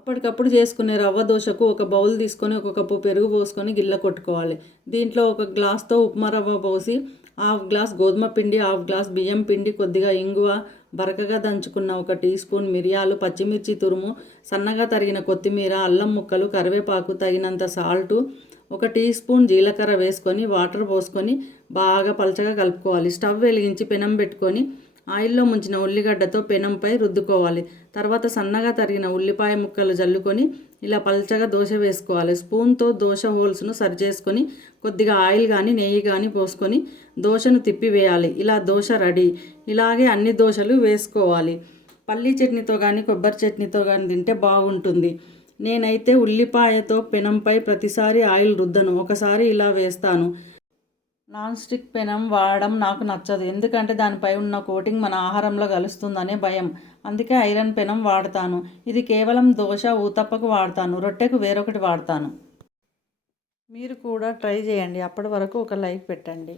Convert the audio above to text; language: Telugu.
అప్పటికప్పుడు చేసుకునే రవ్వ దోశకు ఒక బౌల్ తీసుకొని ఒక కప్పు పెరుగు పోసుకొని గిల్ల కొట్టుకోవాలి. దీంట్లో ఒక గ్లాస్తో ఉప్మా రవ్వ పోసి, హాఫ్ గ్లాస్ గోధుమ పిండి, హాఫ్ గ్లాస్ బియ్యం పిండి, కొద్దిగా ఇంగువ, బరకగా దంచుకున్న 1 టీ స్పూన్ మిరియాలు, పచ్చిమిర్చి తురుము, సన్నగా తరిగిన కొత్తిమీర, అల్లం ముక్కలు, కరివేపాకు, తగినంత సాల్టు, 1 టీ స్పూన్ జీలకర్ర వేసుకొని వాటర్ పోసుకొని బాగా పలచగా కలుపుకోవాలి. స్టవ్ వెలిగించి పెనం పెట్టుకొని ఆయిల్లో ముంచిన ఉల్లిగడ్డతో పెనంపై రుద్దుకోవాలి. తర్వాత సన్నగా తరిగిన ఉల్లిపాయ ముక్కలు జల్లుకొని ఇలా పల్చగా దోశ వేసుకోవాలి. స్పూన్తో దోశ హోల్స్ను సరి చేసుకొని కొద్దిగా ఆయిల్ కానీ నెయ్యి కానీ పోసుకొని దోశను తిప్పివేయాలి. ఇలా దోశ రెడీ. ఇలాగే అన్ని దోశలు వేసుకోవాలి. పల్లీ చట్నీతో కానీ కొబ్బరి చట్నీతో కానీ తింటే బాగుంటుంది. నేనైతే ఉల్లిపాయతో పెనంపై ప్రతిసారి ఆయిల్ రుద్దను, ఒకసారి ఇలా వేస్తాను. నాన్ స్టిక్ పెనం వాడడం నాకు నచ్చదు, ఎందుకంటే దానిపై ఉన్న కోటింగ్ మన ఆహారంలో కలుస్తుందనే భయం. అందుకే ఐరన్ పెనం వాడతాను. ఇది కేవలం దోశ, ఊతప్పకు వాడతాను, రొట్టెకు వేరొకటి వాడతాను. మీరు కూడా ట్రై చేయండి. అప్పటి వరకు ఒక లైక్ పెట్టండి.